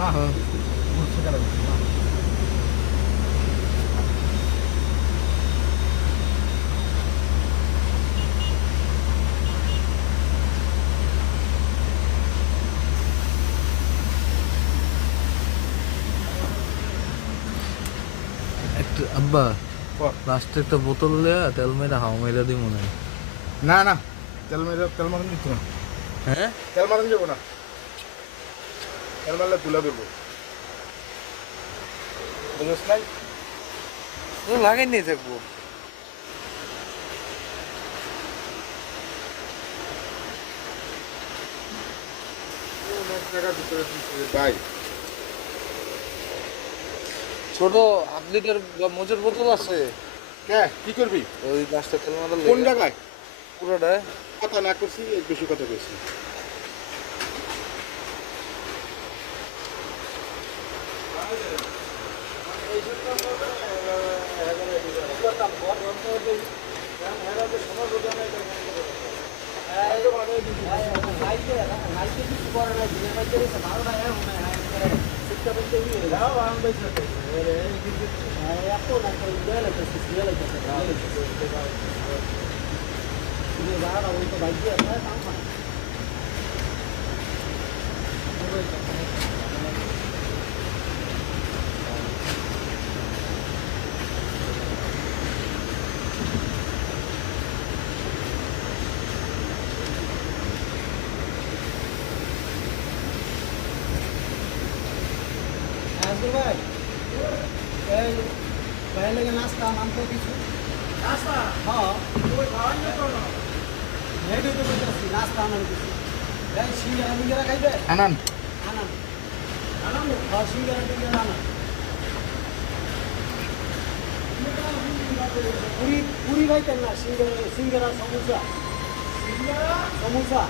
না বুঝতে গেল না একটা আব্বা লাস্টে একটা বোতল লিয়া তেল মেরা হাও মেরা দিই মনে হয়। না না তেল মারান দিত না হ্যাঁ তেল মারান যাবো না তেল মারলে তুলে দেবো বুঝছ নাই লাগাই নিয়ে থাকবো। অনেক জায়গা ভিতরে ভাই ছোট 8 লিটার মোজের বোতল আছে। কে কি করবি ওই লাস্টে তেল মারা কোন জায়গায় পুরোটা কথা না করছি বেশি কথা কইছি ভাই এই ভাই লাগে নাস্তা মানতো কিছু নাস্তা হ্যাঁ ওই খাওয়ার না তো হেডে তো বলতেছি নাস্তা আনান কিছু এই সিঙ্গারা মিঙ্গারা খাইবে আনান আনান আনান হ্যাঁ সিঙ্গারা টিঙ্গারা আনান পুরি পুরি খাইতেন না সিঙ্গারা সিঙ্গারা সমোসা সিঙ্গারা সমোসা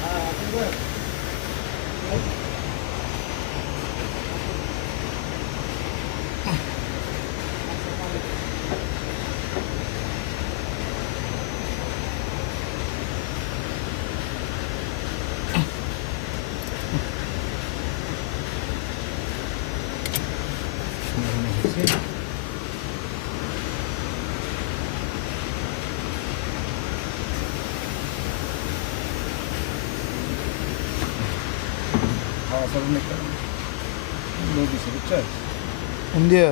হ্যাঁ ঠিক আছে খাওয়া সব অনেক লোক দিছে বুঝছো ইন্ডিয়া